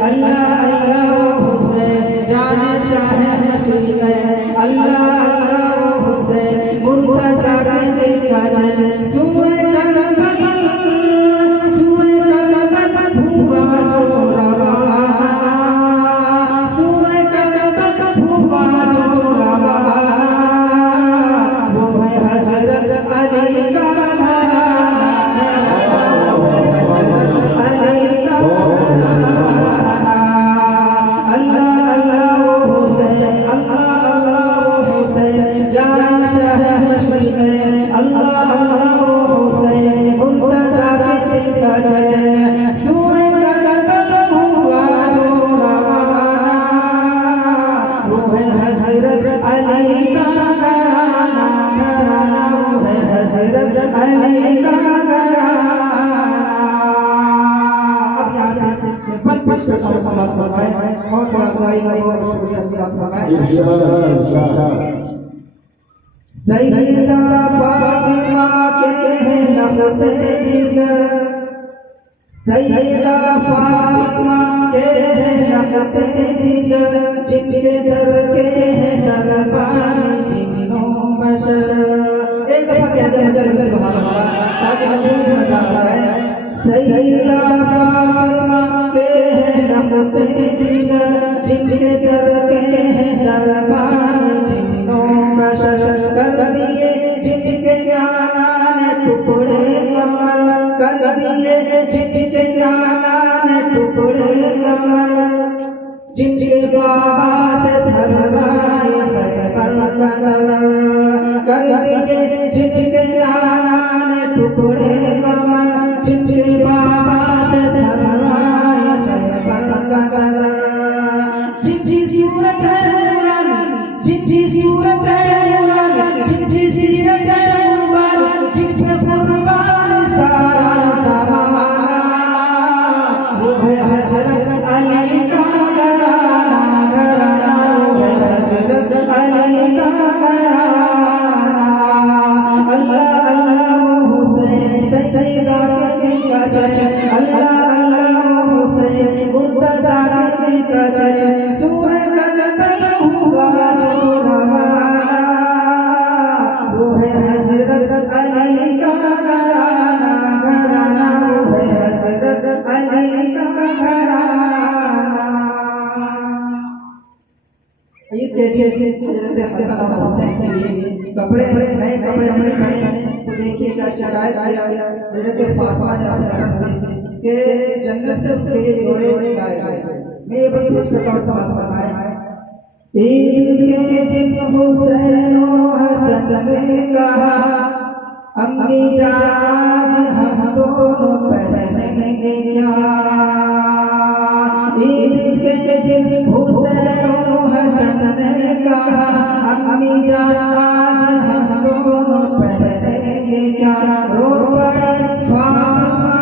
अल्लाह अल्लाह हुसैन जान शाह मशरिक़ अल्लाह अल्लाह हुसैन मुर्तज़ा के दिल का चैन सूए करबल हुआ जो रवाना सूए करबल हुआ जो रवाना वो है हज़रत अली का सैयदा फातिमा के हैं लफ्ज़ जिगर सैयदा फातिमा के हैं लफ्ज़ जिगर जिनके दर के हैं दरबार जिन्नो बशर एक दफा कह दे मुझे सुभान अल्लाह ताकि मुझे मजा आ जाए सैयदा फातिमा के हैं लफ्ज़ जिगर जिनके दर के हैं दरबार जिन्नो बशर कर दिए जिनके ज्ञान ने टुकड़े कमर कर दिए जिनके ज्ञान ने टुकड़े कमर जिनके बाबा से धर्राए खैबर कदर कर दिए जिनके ज्ञान ने टुकड़े कमर जिनके बाबा से धर्राए खैबर कदर जिनकी सूरत है नूरानी जिनकी सूरत है जिनकी सीरत है कुर्बान जिनके कुर्बान सारा ज़माना वो है हज़रत अली का घराना वो है हज़रत अली का घराना अल्लाह अल्लाह हुसैन सैयदा के दिल का चैन अल्लाह अल्लाह हुसैन मुर्तज़ा के दिल का चैन सूए करबल हुआ जो रवाना वो है हज़रत अली का घराना घराना वो है हज़रत अली का घराना ये कहते हज़रत हसन और हुसैन के लिए कपड़े नए कपड़े हमने पहने तो देखिए क्या शिकायत किया हज़रत फातिमा ने अपने रब से कि जन्नत से उसके लिए जोड़े लाए गए मैं ये बड़ी मुश्किल का समाज बनाया ईद के दिन हुसैन और हसन ने कहा अम्मी जान आज हम दोनों पहनेंगे क्या ईद के दिन हुसैन और हसन ने कहा अम्मी जान आज हम दोनों पहनेंगे क्या रो पड़े फातिमा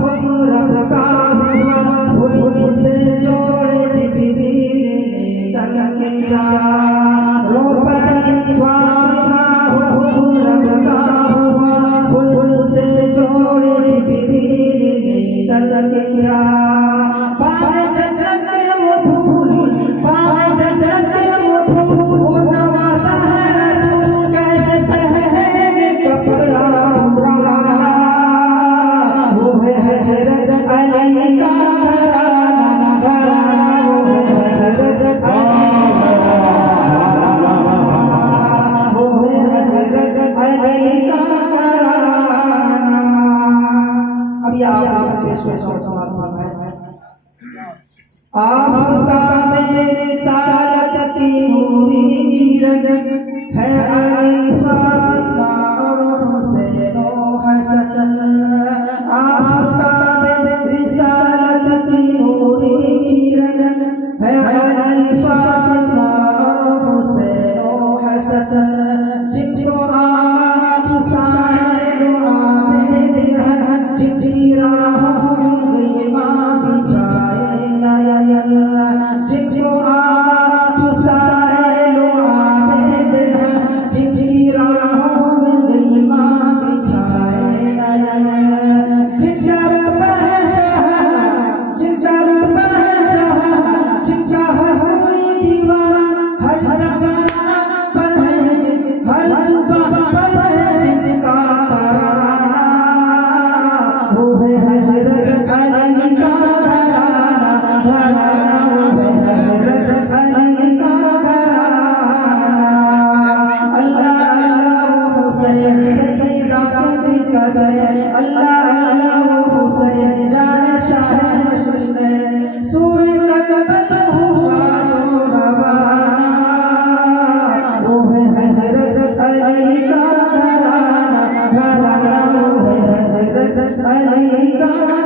हुक्म का हुआ फूल से जोड़े जिब्रील करके जा रो पड़ी फातिमा हुक्म का हुआ फूल से जोड़े जिब्रील करके जा पाए जन्नत के वो फूल पाए जन्नत के वो फूल वो नवासा है रसूल कैसे पहनेंगे कपड़ा पूरा वो है हज़रत अली का घराना घराना वो है हज़रत अली वो है हज़रत अली का घराना अब ये आप पेश कर समाज है आपका मेरे सालत की नूरी किरण है अली फातिमा और हुसैन और हसन आपका मेरे सालत की नूरी किरण है अली फातिमा और हुसैन और हसन जिनको आँख साए दुआ में दिया जिनकी राहों में बिछाए जिनको आँख साए दुआ में दिया जिनकी राहों दाखिल का जय अल्लाह अल्लाह हुसैन जान शाह मशरक़ सूर्य का कमल हुआ जो रवाना वो है हज़रत अली का घराना घराना वो है हज़रत अली का